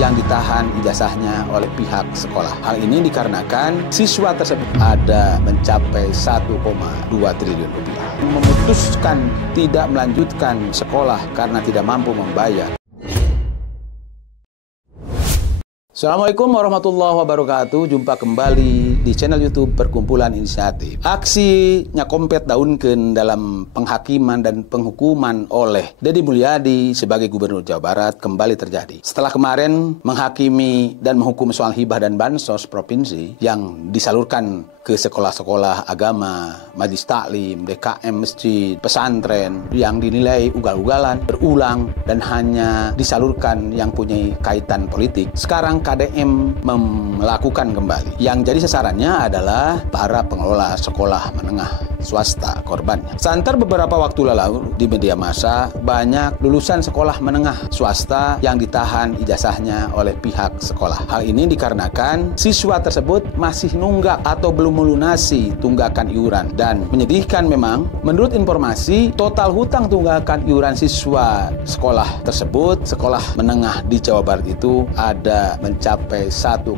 yang ditahan ijazahnya oleh pihak sekolah. Hal ini dikarenakan siswa tersebut ada mencapai 1,2 triliun rupiah. Memutuskan tidak melanjutkan sekolah karena tidak mampu membayar. Assalamualaikum warahmatullahi wabarakatuh. Jumpa kembali di channel YouTube Perkumpulan Inisiatif. Aksi nyakompet daunkeun dalam penghakiman dan penghukuman oleh Deddy Mulyadi sebagai Gubernur Jawa Barat kembali terjadi. Setelah kemarin menghakimi dan menghukum soal hibah dan bansos provinsi yang disalurkan ke sekolah-sekolah agama, majelis taklim, DKM, masjid, pesantren yang dinilai ugal-ugalan, berulang, dan hanya disalurkan yang punya kaitan politik. Sekarang KDM melakukan kembali. Yang jadi sasarannya adalah para pengelola sekolah menengah swasta korbannya. Santer beberapa waktu lalu di media massa banyak lulusan sekolah menengah swasta yang ditahan ijazahnya oleh pihak sekolah. Hal ini dikarenakan siswa tersebut masih nunggak atau belum melunasi tunggakan iuran. Dan menyedihkan memang, menurut informasi total hutang tunggakan iuran siswa sekolah tersebut, sekolah menengah di Jawa Barat itu ada mencapai 1,2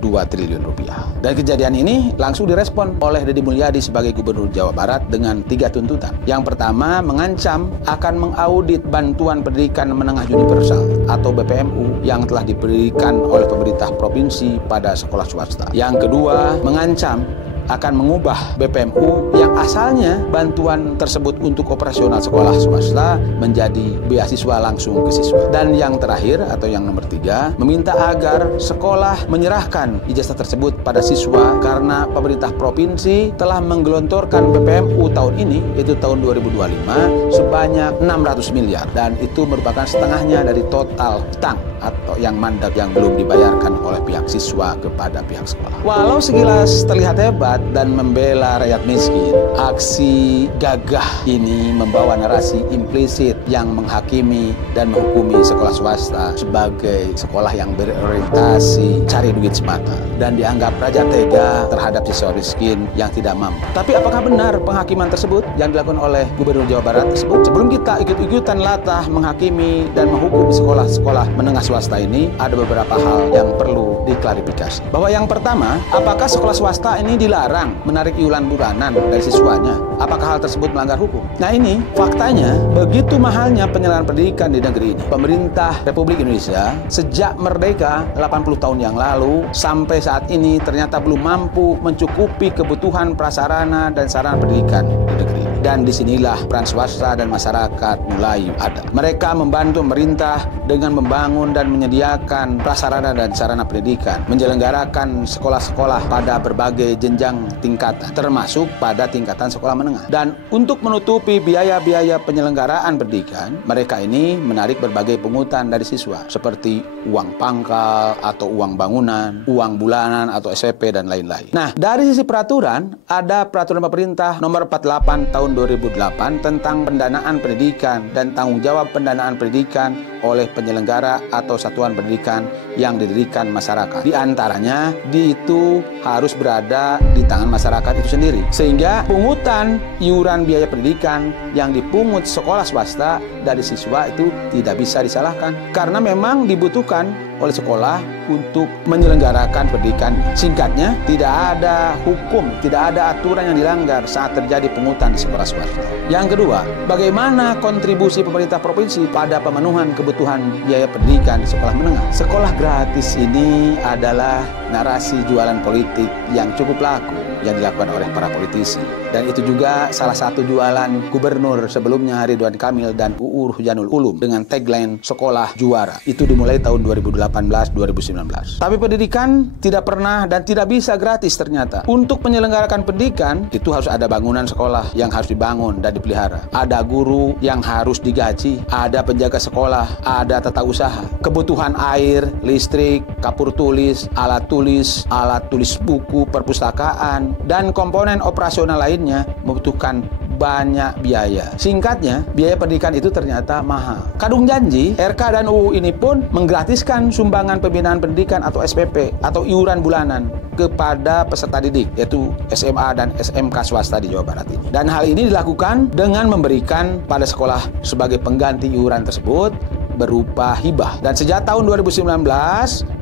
triliun rupiah. Dan kejadian ini langsung direspon oleh Deddy Mulyadi sebagai Gubernur Jawa Barat dengan 3 tuntutan. Yang pertama, mengancam akan mengaudit bantuan pendidikan menengah universal atau BPMU yang telah diberikan oleh pemerintah provinsi pada sekolah swasta. Yang kedua, mengancam akan mengubah BPMU yang asalnya bantuan tersebut untuk operasional sekolah swasta menjadi beasiswa langsung ke siswa. Dan yang terakhir atau yang nomor 3, meminta agar sekolah menyerahkan ijazah tersebut pada siswa karena pemerintah provinsi telah menggelontorkan BPMU tahun ini, yaitu tahun 2025, sebanyak 600 miliar. Dan itu merupakan setengahnya dari total hutang atau yang mandat yang belum dibayarkan oleh pihak siswa kepada pihak sekolah. Walau sekilas terlihat hebat dan membela rakyat miskin, aksi gagah ini membawa narasi implisit yang menghakimi dan menghukumi sekolah swasta sebagai sekolah yang berorientasi cari duit semata dan dianggap raja tega terhadap siswa miskin yang tidak mampu. Tapi apakah benar penghakiman tersebut yang dilakukan oleh Gubernur Jawa Barat tersebut? Sebelum kita ikut-ikutan latah menghakimi dan menghukum sekolah-sekolah menengah swasta ini, ada beberapa hal yang perlu diklarifikasi. Bahwa yang pertama, apakah sekolah swasta ini dilarang menarik iuran bulanan dari siswanya? Apakah hal tersebut melanggar hukum? Nah ini faktanya, begitu mahalnya penyelenggaraan pendidikan di negeri ini. Pemerintah Republik Indonesia sejak merdeka 80 tahun yang lalu sampai saat ini ternyata belum mampu mencukupi kebutuhan prasarana dan sarana pendidikan di negeri ini. Dan disinilah peran swasta dan masyarakat mulai ada. Mereka membantu pemerintah dengan membangun dan menyediakan prasarana dan sarana pendidikan, menyelenggarakan sekolah-sekolah pada berbagai jenjang tingkatan, termasuk pada tingkatan sekolah menengah. Dan untuk menutupi biaya-biaya penyelenggaraan pendidikan, mereka ini menarik berbagai pungutan dari siswa, seperti uang pangkal atau uang bangunan, uang bulanan atau SPP, dan lain-lain. Nah, dari sisi peraturan, ada peraturan pemerintah nomor 48 tahun 2008 tentang pendanaan pendidikan dan tanggung jawab pendanaan pendidikan oleh penyelenggara atau satuan pendidikan yang didirikan masyarakat. Di antaranya, itu harus berada di tangan masyarakat itu sendiri. Sehingga pungutan iuran biaya pendidikan yang dipungut sekolah swasta dari siswa itu tidak bisa disalahkan. Karena memang dibutuhkan oleh sekolah untuk menyelenggarakan pendidikan. Singkatnya, tidak ada hukum, tidak ada aturan yang dilanggar saat terjadi pungutan di sekolah swasta. Yang kedua, bagaimana kontribusi pemerintah provinsi pada pemenuhan kebutuhan biaya pendidikan di sekolah menengah? Sekolah gratis ini adalah narasi jualan politik yang cukup laku yang dilakukan oleh para politisi. Dan itu juga salah satu jualan gubernur sebelumnya Ridwan Kamil dan UU Ruzanul Ulum dengan tagline sekolah juara. Itu dimulai tahun 2018-2019. Tapi pendidikan tidak pernah dan tidak bisa gratis ternyata. Untuk menyelenggarakan pendidikan itu harus ada bangunan sekolah yang harus dibangun dan dipelihara. Ada guru yang harus digaji, ada penjaga sekolah, ada tata usaha, kebutuhan air, listrik, kapur tulis, alat tulis buku, perpustakaan, dan komponen operasional lainnya membutuhkan banyak biaya. Singkatnya, biaya pendidikan itu ternyata mahal. Kadung janji, RK dan UU ini pun menggratiskan sumbangan pembinaan pendidikan atau SPP atau iuran bulanan kepada peserta didik, yaitu SMA dan SMK swasta di Jawa Barat ini. Dan hal ini dilakukan dengan memberikan pada sekolah sebagai pengganti iuran tersebut berupa hibah. Dan sejak tahun 2019,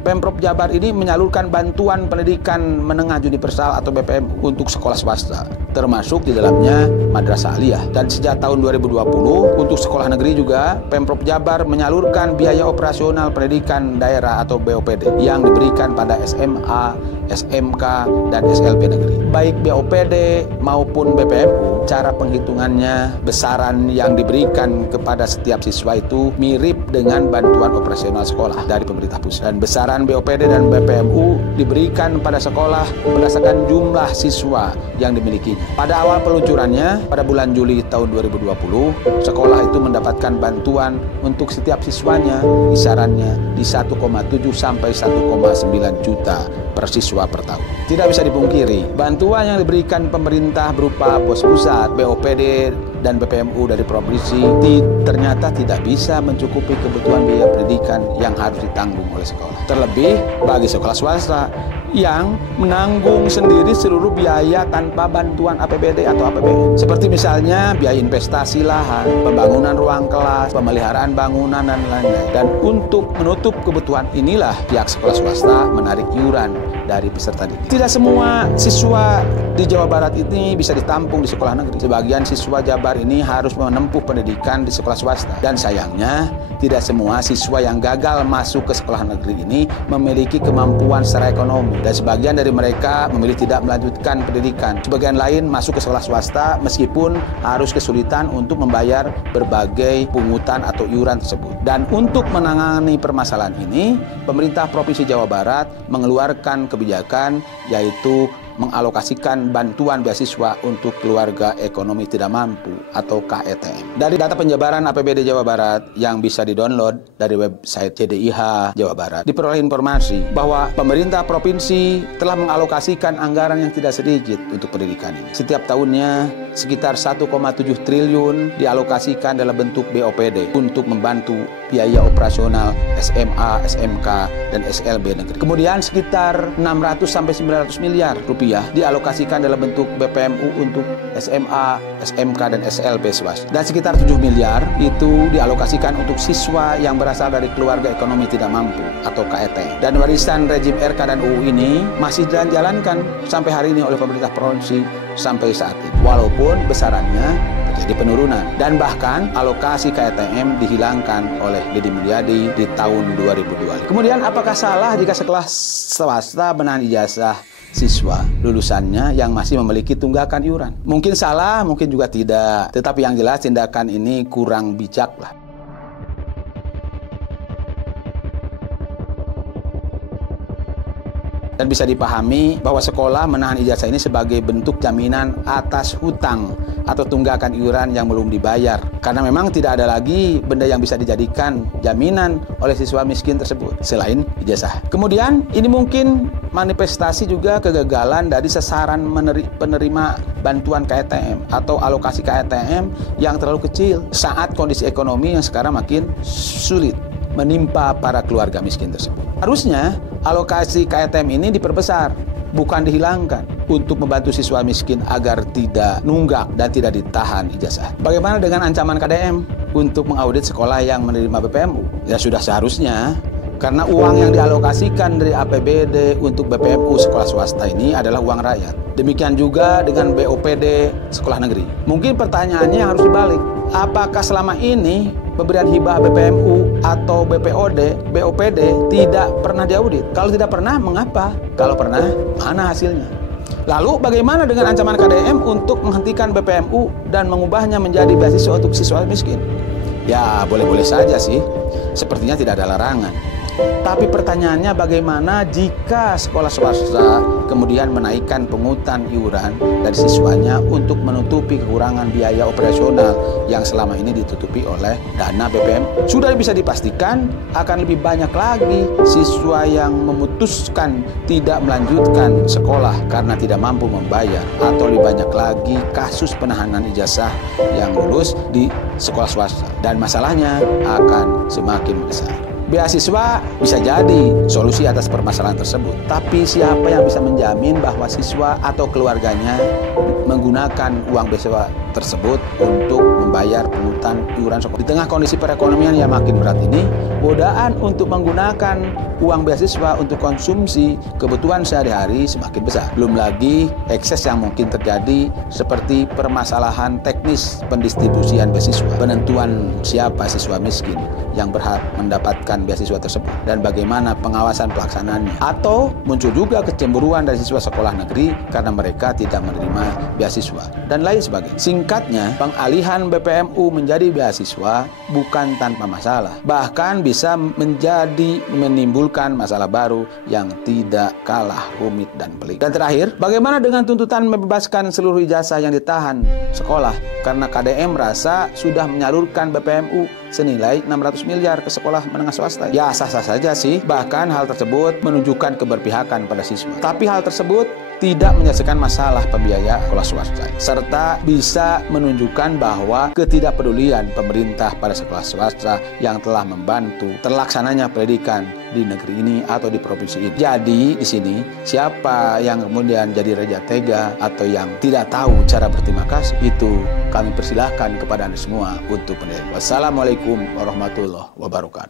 Pemprov Jabar ini menyalurkan bantuan pendidikan menengah universal atau BPM untuk sekolah swasta, termasuk di dalamnya madrasah aliyah. Dan sejak tahun 2020 untuk sekolah negeri juga Pemprov Jabar menyalurkan biaya operasional pendidikan daerah atau BOPD yang diberikan pada SMA, SMK, dan SLB negeri. Baik BOPD maupun BPMU, cara penghitungannya, besaran yang diberikan kepada setiap siswa itu mirip dengan bantuan operasional sekolah dari pemerintah pusat. Dan besaran BOPD dan BPMU diberikan pada sekolah berdasarkan jumlah siswa yang dimilikinya. Pada awal peluncurannya, pada bulan Juli tahun 2020, sekolah itu mendapatkan bantuan untuk setiap siswanya kisarannya di 1,7 sampai 1,9 juta per siswa per tahun. Tidak bisa dipungkiri, bantuan yang diberikan pemerintah berupa pos pusat, BOPD, dan BPMU dari provinsi ternyata tidak bisa mencukupi kebutuhan biaya pendidikan yang harus ditanggung oleh sekolah. Terlebih bagi sekolah swasta yang menanggung sendiri seluruh biaya tanpa bantuan APBD atau APBN. Seperti misalnya biaya investasi lahan, pembangunan ruang kelas, pemeliharaan bangunan, dan lain-lain. Dan untuk menutup kebutuhan inilah pihak sekolah swasta menarik iuran dari peserta didik. Tidak semua siswa di Jawa Barat ini bisa ditampung di sekolah negeri. Sebagian siswa Jabar ini harus menempuh pendidikan di sekolah swasta. Dan sayangnya, tidak semua siswa yang gagal masuk ke sekolah negeri ini memiliki kemampuan secara ekonomi. Dan sebagian dari mereka memilih tidak melanjutkan pendidikan. Sebagian lain masuk ke sekolah swasta meskipun harus kesulitan untuk membayar berbagai pungutan atau iuran tersebut. Dan untuk menangani permasalahan ini, pemerintah Provinsi Jawa Barat mengeluarkan kebijakan yaitu mengalokasikan bantuan beasiswa untuk keluarga ekonomi tidak mampu atau KETM. Dari data penjabaran APBD Jawa Barat yang bisa didownload dari website CDIH Jawa Barat, diperoleh informasi bahwa pemerintah provinsi telah mengalokasikan anggaran yang tidak sedikit untuk pendidikan ini. Setiap tahunnya sekitar 1,7 triliun dialokasikan dalam bentuk BOPD untuk membantu biaya operasional SMA, SMK, dan SLB negeri. Kemudian sekitar 600 sampai 900 miliar rupiah dialokasikan dalam bentuk BPMU untuk SMA, SMK, dan SLB swasta. Dan sekitar 7 miliar itu dialokasikan untuk siswa yang berasal dari keluarga ekonomi tidak mampu atau KET. Dan warisan rejim RK dan UU ini masih dijalankan sampai hari ini oleh pemerintah provinsi sampai saat ini. Walaupun besarannya terjadi penurunan. Dan bahkan alokasi KETM dihilangkan oleh Deddy Mulyadi di tahun 2002. Kemudian apakah salah jika sekolah swasta menahan ijazah siswa lulusannya yang masih memiliki tunggakan iuran? Mungkin salah, mungkin juga tidak. Tetapi yang jelas tindakan ini kurang bijak lah. Dan bisa dipahami bahwa sekolah menahan ijazah ini sebagai bentuk jaminan atas hutang atau tunggakan iuran yang belum dibayar. Karena memang tidak ada lagi benda yang bisa dijadikan jaminan oleh siswa miskin tersebut selain ijazah. Kemudian ini mungkin manifestasi juga kegagalan dari sasaran penerima bantuan KETM atau alokasi KETM yang terlalu kecil saat kondisi ekonomi yang sekarang makin sulit menimpa para keluarga miskin tersebut. Harusnya alokasi KETM ini diperbesar, bukan dihilangkan, untuk membantu siswa miskin agar tidak nunggak dan tidak ditahan ijazah. Bagaimana dengan ancaman KDM untuk mengaudit sekolah yang menerima BPMU? Ya sudah seharusnya, karena uang yang dialokasikan dari APBD untuk BPMU sekolah swasta ini adalah uang rakyat. Demikian juga dengan BOPD sekolah negeri. Mungkin pertanyaannya harus dibalik. Apakah selama ini pemberian hibah BPMU atau BOPD tidak pernah diaudit? Kalau tidak pernah, mengapa? Kalau pernah, mana hasilnya? Lalu bagaimana dengan ancaman KDM untuk menghentikan BPMU dan mengubahnya menjadi beasiswa untuk siswa miskin? Ya, boleh-boleh saja sih. Sepertinya tidak ada larangan. Tapi pertanyaannya bagaimana jika sekolah swasta kemudian menaikkan pungutan iuran dari siswanya untuk menutupi kekurangan biaya operasional yang selama ini ditutupi oleh dana BPM? Sudah bisa dipastikan akan lebih banyak lagi siswa yang memutuskan tidak melanjutkan sekolah karena tidak mampu membayar, atau lebih banyak lagi kasus penahanan ijazah yang lulus di sekolah swasta, dan masalahnya akan semakin besar. Beasiswa bisa jadi solusi atas permasalahan tersebut, tapi siapa yang bisa menjamin bahwa siswa atau keluarganya menggunakan uang beasiswa tersebut untuk membayar pungutan iuran sekolah. Di tengah kondisi perekonomian yang makin berat ini, godaan untuk menggunakan uang beasiswa untuk konsumsi kebutuhan sehari-hari semakin besar. Belum lagi ekses yang mungkin terjadi seperti permasalahan teknis pendistribusian beasiswa, penentuan siapa siswa miskin yang berhak mendapatkan beasiswa tersebut dan bagaimana pengawasan pelaksanaannya. Atau muncul juga kecemburuan dari siswa sekolah negeri karena mereka tidak menerima beasiswa dan lain sebagainya. Singkatnya, pengalihan BPMU menjadi beasiswa bukan tanpa masalah, bahkan bisa menimbulkan masalah baru yang tidak kalah rumit dan pelik. Dan terakhir, bagaimana dengan tuntutan membebaskan seluruh ijazah yang ditahan sekolah karena KDM merasa sudah menyalurkan BPMU senilai 600 miliar ke sekolah menengah swasta? Ya, sah-sah saja sih. Bahkan hal tersebut menunjukkan keberpihakan pada siswa. Tapi hal tersebut tidak menyelesaikan masalah pembiayaan sekolah swasta, serta bisa menunjukkan bahwa ketidakpedulian pemerintah pada sekolah swasta yang telah membantu terlaksananya pendidikan di negeri ini atau di provinsi ini. Jadi di sini siapa yang kemudian jadi raja tega atau yang tidak tahu cara berterima kasih, itu kami persilahkan kepada Anda semua untuk menilai. Wassalamualaikum warahmatullahi wabarakatuh.